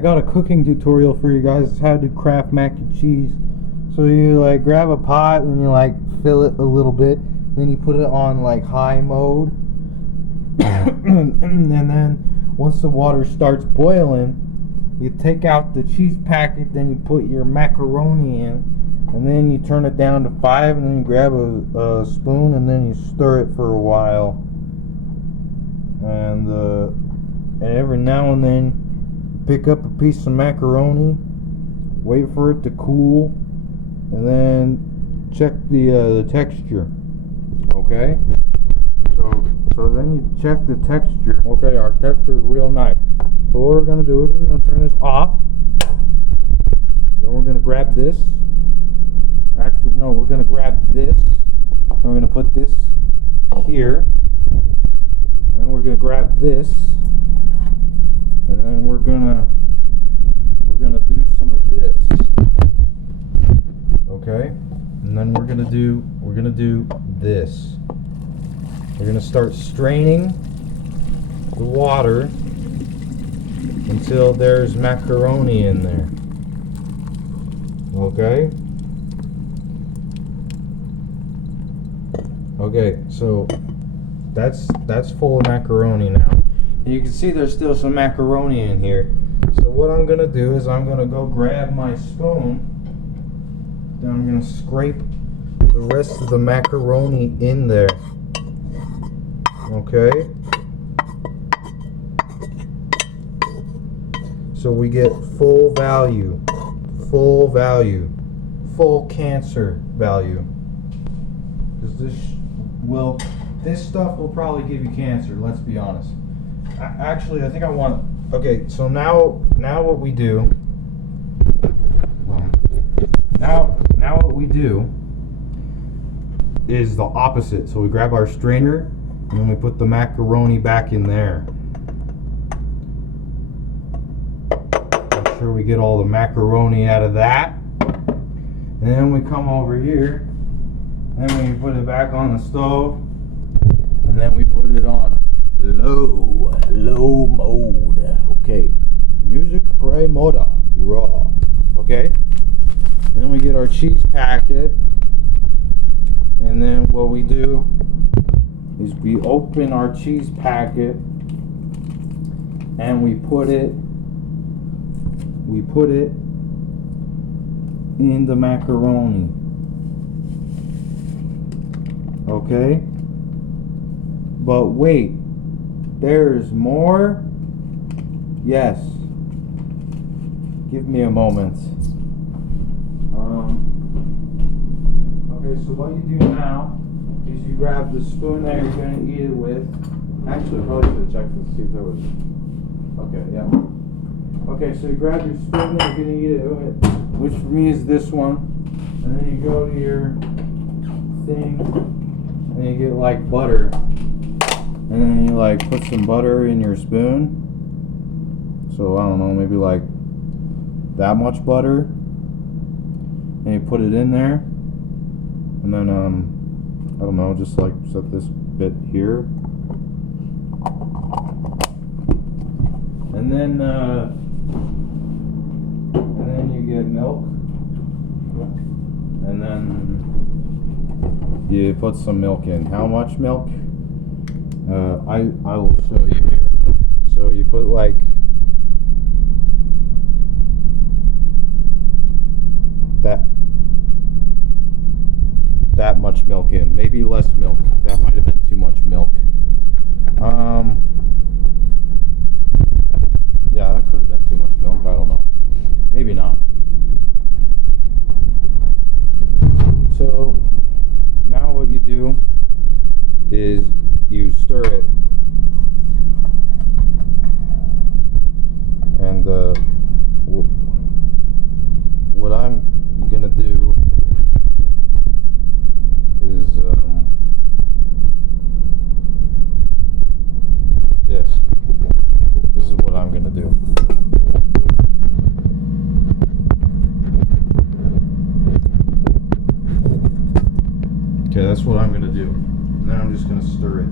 I got a cooking tutorial for you guys how to craft mac and cheese. So you like grab a pot and you like fill it a little bit, then you put it on like high mode, and then once the water starts boiling, you take out the cheese packet, then you put your macaroni in, and then you turn it down to 5, and then you grab a spoon and then you stir it for a while, and every now and then pick up a piece of macaroni, wait for it to cool, and then check the texture. Okay, so then you check the texture. Okay, our texture is real nice. So what we're gonna do is we're gonna turn this off. Then we're gonna grab this. Actually, no, we're gonna grab this. And we're gonna put this here. And then we're gonna grab this. And then we're gonna do some of this. Okay? And then we're gonna do this. We're gonna start straining the water until there's macaroni in there. Okay? Okay, so that's full of macaroni now. And you can see there's still some macaroni in here. So what I'm gonna do is I'm gonna go grab my spoon. Then I'm gonna scrape the rest of the macaroni in there. Okay? So we get full value, full cancer value. Because this stuff will probably give you cancer, let's be honest. Actually, I think I want, okay, so now what we do, now what we do is the opposite. So we grab our strainer and then we put the macaroni back in there. Make sure we get all the macaroni out of that. And then we come over here and then we put it back on the stove, and then we put it on low mode. Okay, music pre moda raw. Okay, then we get our cheese packet, and then what we do is we open our cheese packet and we put it in the macaroni. Okay, but wait, there's more. Yes, give me a moment. Okay, so what you do now is you grab the spoon that you're going to eat it with. Actually, I probably should have checked to see if there was. Okay, yeah. Okay, so you grab your spoon that you're going to eat it with, which for me is this one, and then you go to your thing, and you get like butter, and then you like put some butter in your spoon. So I don't know, maybe like that much butter, and you put it in there, and then I don't know, just like set this bit here, and then you get milk, and then you put some milk in. How much milk? I will show you here. So you put like that much milk in. Maybe less milk. That might have been too much milk. Yeah, that could have been too much milk. I don't know. Maybe not. So now what you do is you stir it, and what I'm gonna do is this is what I'm gonna do. Okay, that's what I'm gonna do. And then I'm just gonna stir it.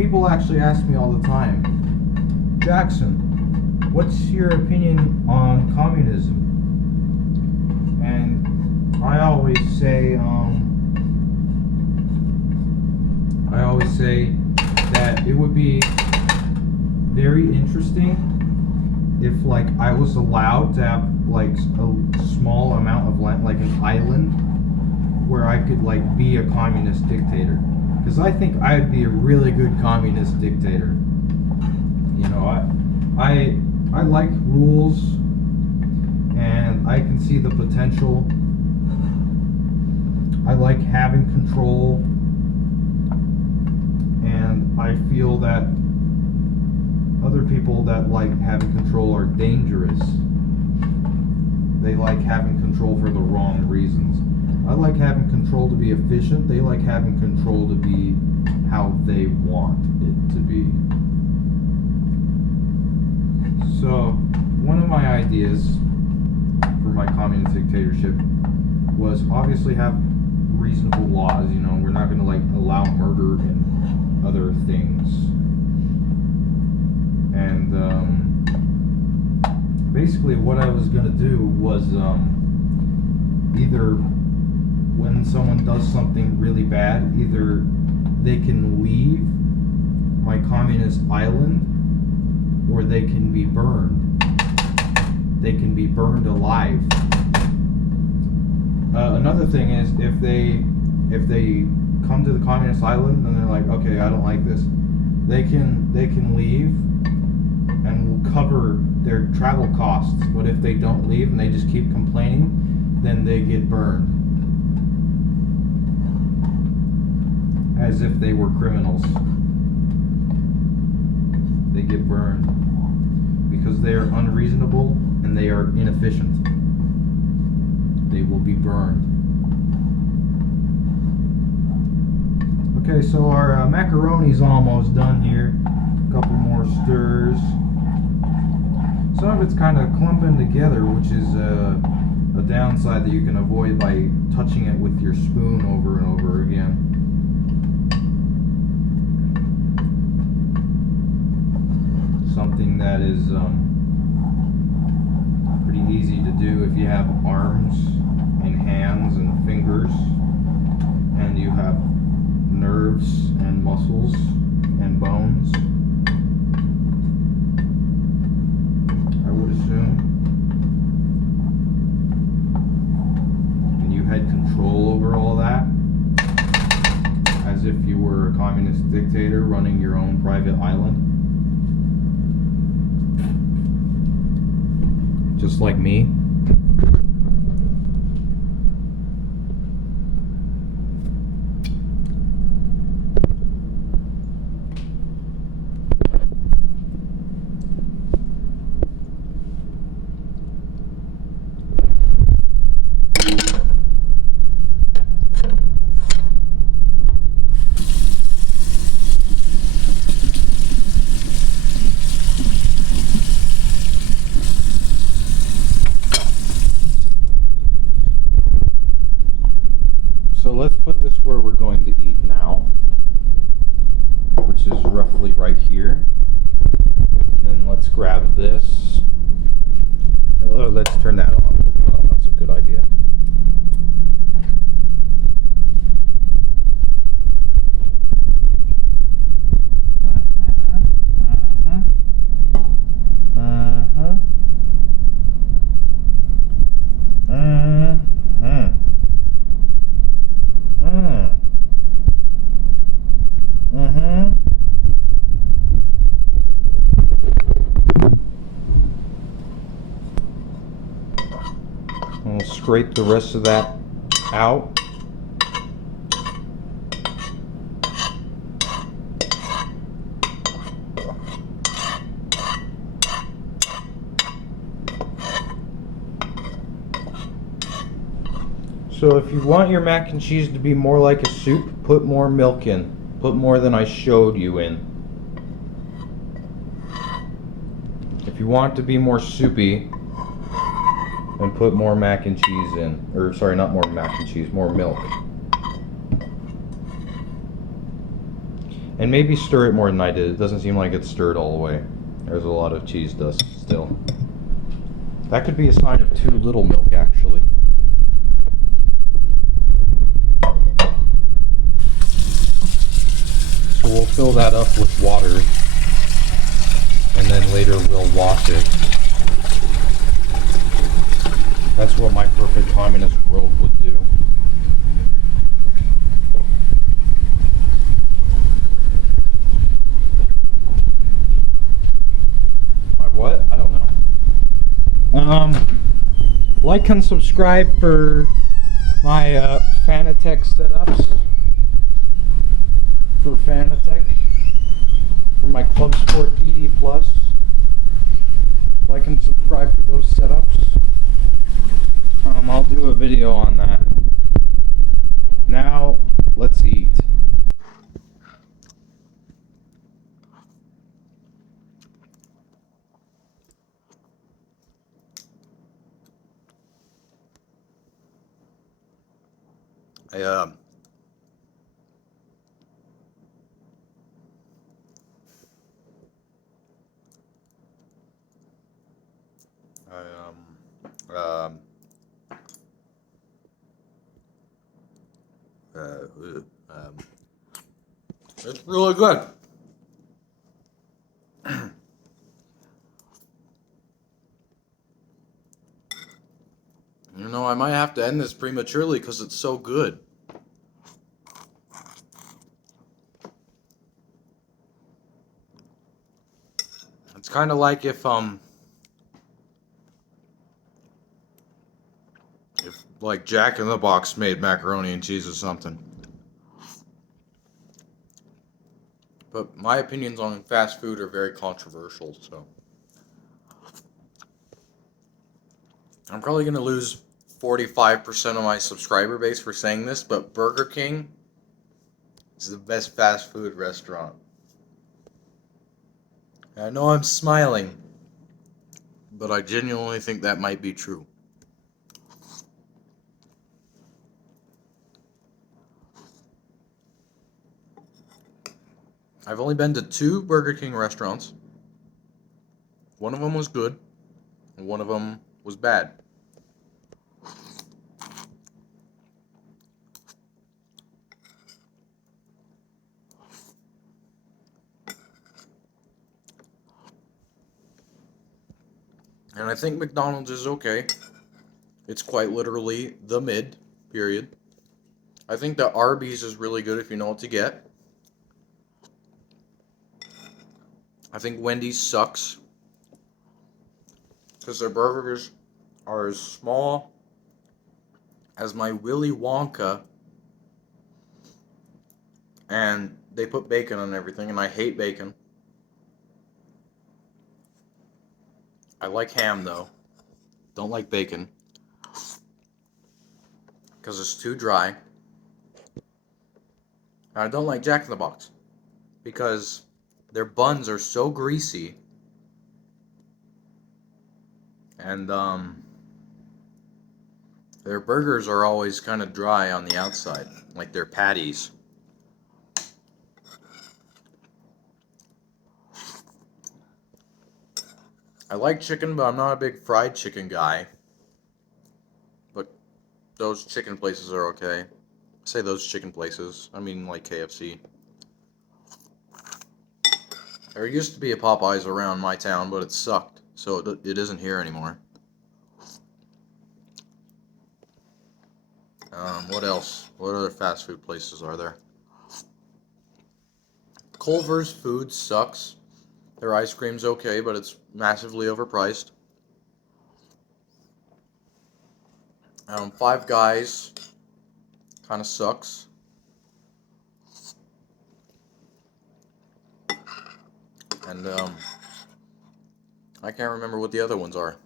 people actually ask me all the time, Jackson, what's your opinion on communism? And I always say that it would be very interesting if like I was allowed to have like a small amount of land, like an island, where I could like be a communist dictator. Because I think I'd be a really good communist dictator. You know, I like rules, and I can see the potential. I like having control, and I feel that other people that like having control are dangerous. They like having control for the wrong reasons. I like having control to be efficient. They like having control to be how they want it to be. So, one of my ideas for my communist dictatorship was obviously have reasonable laws. You know, we're not going to like allow murder and other things. And basically what I was going to do was either when someone does something really bad, either they can leave my communist island, or they can be burned. They can be burned alive. Another thing is, if they come to the communist island and they're like, okay, I don't like this, they can leave, and we'll cover their travel costs. But if they don't leave and they just keep complaining, then they get burned. As if they were criminals. They get burned because they are unreasonable and they are inefficient. They will be burned. Okay, so our macaroni's almost done here. A couple more stirs. Some of it's kind of clumping together, which is a downside that you can avoid by touching it with your spoon over and over again. Something that is pretty easy to do if you have arms and hands and fingers, and you have nerves and muscles and bones, I would assume. And you had control over all that, as if you were a communist dictator running your own private island. Just like me. So let's put this where we're going to eat now, which is roughly right here. And then let's grab this. Oh, let's turn that off. Well, that's a good idea. And we'll scrape the rest of that out. So if you want your mac and cheese to be more like a soup, put more milk in. Put more than I showed you in. If you want it to be more soupy, then put more mac and cheese in. Or sorry, not more mac and cheese, more milk. And And maybe stir it more than I did. It doesn't seem like it's stirred all the way. There's a lot of cheese dust still. That could be a sign of too little milk, actually. So we'll fill that up with water, and then later we'll wash it. That's what my perfect communist world would do. My what? I don't know. Like and subscribe for my Fanatec setups. For Fanatec. For my Club Sport DD Plus. Like and subscribe for those setups. I'll do a video on that. Now, let's eat. It's really good. You know, I might have to end this prematurely because it's so good. It's kind of like if like Jack in the Box made macaroni and cheese or something. But my opinions on fast food are very controversial, so I'm probably going to lose 45% of my subscriber base for saying this, but Burger King is the best fast food restaurant. I know I'm smiling, but I genuinely think that might be true. I've only been to 2 Burger King restaurants. One of them was good, and one of them was bad. And I think McDonald's is okay. It's quite literally the mid, period. I think that Arby's is really good if you know what to get. I think Wendy's sucks because their burgers are as small as my Willy Wonka, and they put bacon on everything, and I hate bacon. I like ham though. Don't like bacon because it's too dry. And I don't like Jack in the Box because their buns are so greasy, and their burgers are always kind of dry on the outside, like their patties. I like chicken, but I'm not a big fried chicken guy. But those chicken places are okay. I say those chicken places, I mean like KFC. There used to be a Popeyes around my town, but it sucked, so it isn't here anymore. What else? What other fast food places are there? Culver's food sucks. Their ice cream's okay, but it's massively overpriced. Five Guys kind of sucks. And I can't remember what the other ones are.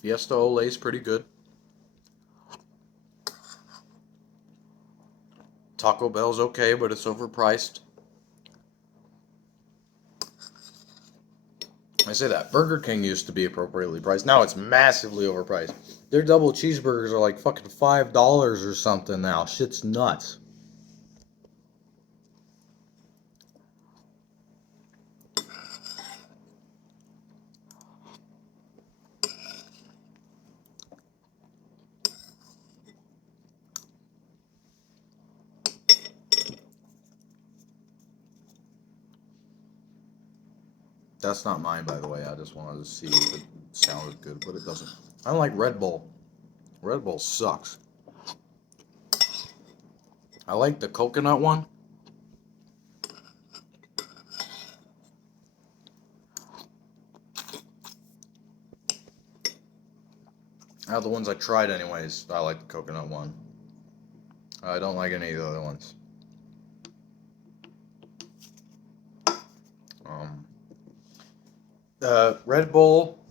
Fiesta Ole's pretty good. Taco Bell's okay, but it's overpriced. I say that. Burger King used to be appropriately priced. Now it's massively overpriced. Their double cheeseburgers are like fucking $5 or something now. Shit's nuts. That's not mine, by the way. I just wanted to see if it sounded good, but it doesn't. I don't like Red Bull. Red Bull sucks. I like the coconut one. Out of the ones I tried anyways, I like the coconut one. I don't like any of the other ones. Red Bull,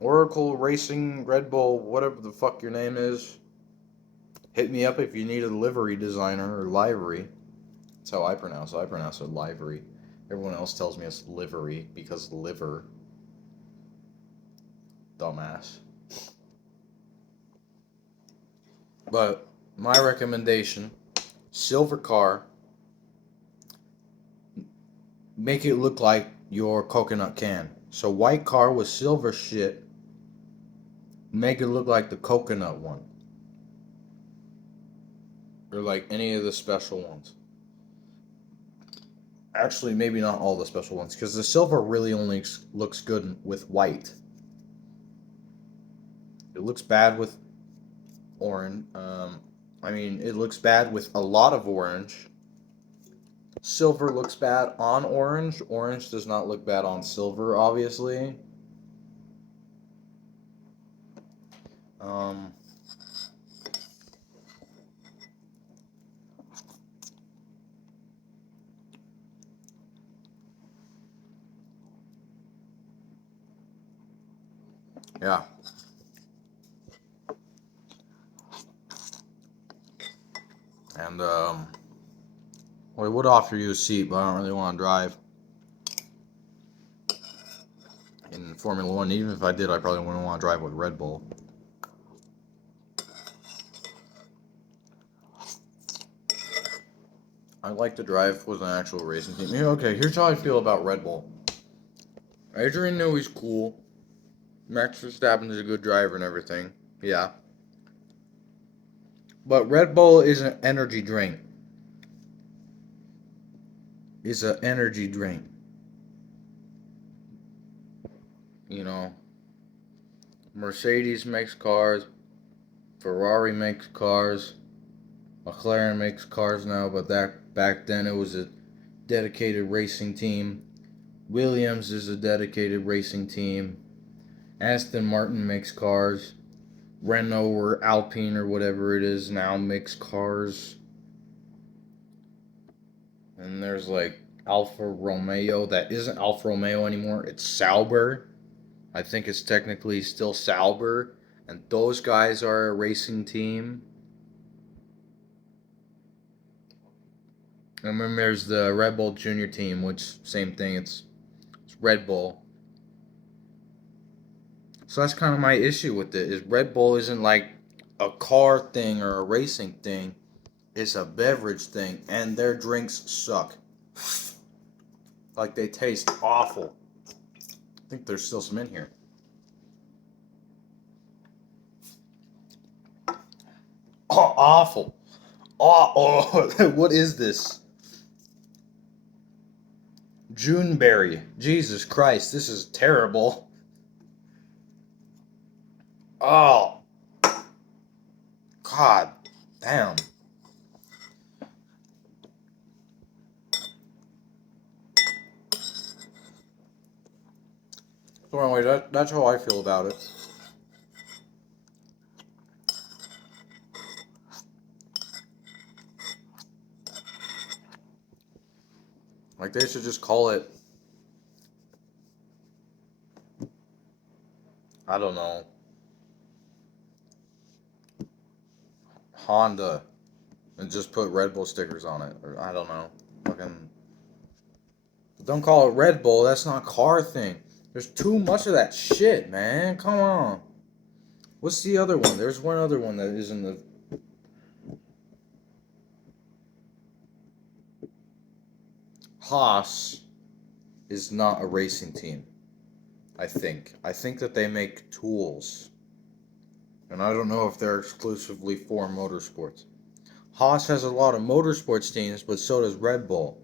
Oracle Racing, Red Bull, whatever the fuck your name is. Hit me up if you need a livery designer or livery. That's how I pronounce it. I pronounce it livery. Everyone else tells me it's livery because liver. Dumbass. But my recommendation, silver car, make it look like your coconut can. So white car with silver shit, make it look like the coconut one. Or like any of the special ones. Actually, maybe not all the special ones, because the silver really only looks good with white. It looks bad with orange. It looks bad with a lot of orange. Silver looks bad on orange. Orange does not look bad on silver, obviously. Yeah. And, well, it would offer you a seat, but I don't really want to drive in Formula One. Even if I did, I probably wouldn't want to drive with Red Bull. I like to drive with an actual racing team. Yeah, okay, here's how I feel about Red Bull. Adrian Newey's cool. Max Verstappen is a good driver and everything. Yeah. But Red Bull is an energy drink. It's an energy drink. You know, Mercedes makes cars. Ferrari makes cars. McLaren makes cars now, but back then it was a dedicated racing team. Williams is a dedicated racing team. Aston Martin makes cars. Renault or Alpine or whatever it is now makes cars. And there's like Alfa Romeo that isn't Alfa Romeo anymore. It's Sauber. I think it's technically still Sauber. And those guys are a racing team. And then there's the Red Bull Junior team, which same thing. It's Red Bull. So that's kind of my issue with it. Is Red Bull isn't like a car thing or a racing thing. It's a beverage thing, and their drinks suck. Like they taste awful. I think there's still some in here. Oh, awful. Oh, what is this? Juneberry. Jesus Christ, this is terrible. Oh, God damn. So anyway, that's how I feel about it. Like they should just call it, I don't know, Honda, and just put Red Bull stickers on it, or I don't know, fucking. But don't call it Red Bull. That's not a car thing. There's too much of that shit, man. Come on. What's the other one? There's one other one that is in the... Haas is not a racing team, I think. I think that they make tools. And I don't know if they're exclusively for motorsports. Haas has a lot of motorsports teams, but so does Red Bull.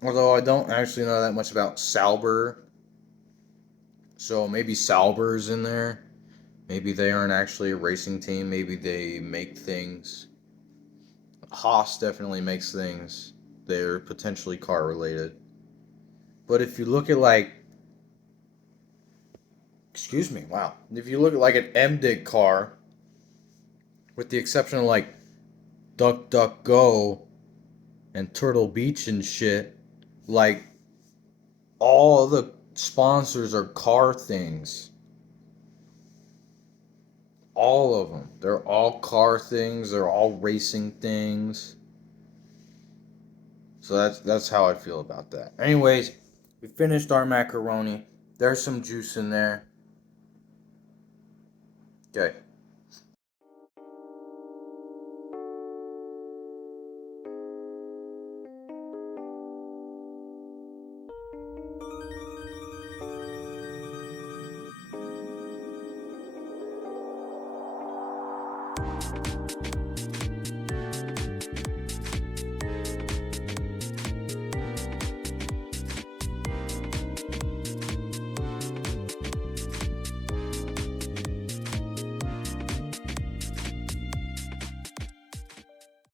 Although I don't actually know that much about Sauber. So maybe Sauber's in there. Maybe they aren't actually a racing team. Maybe they make things. Haas definitely makes things. They're potentially car related. But if you look at like... Excuse me, wow. If you look at like an MDIG car, with the exception of like Duck Duck Go and Turtle Beach and shit, like all the sponsors are car things. All of them. They're all car things. They're all racing things. So that's how I feel about that. Anyways, we finished our macaroni. There's some juice in there. Okay.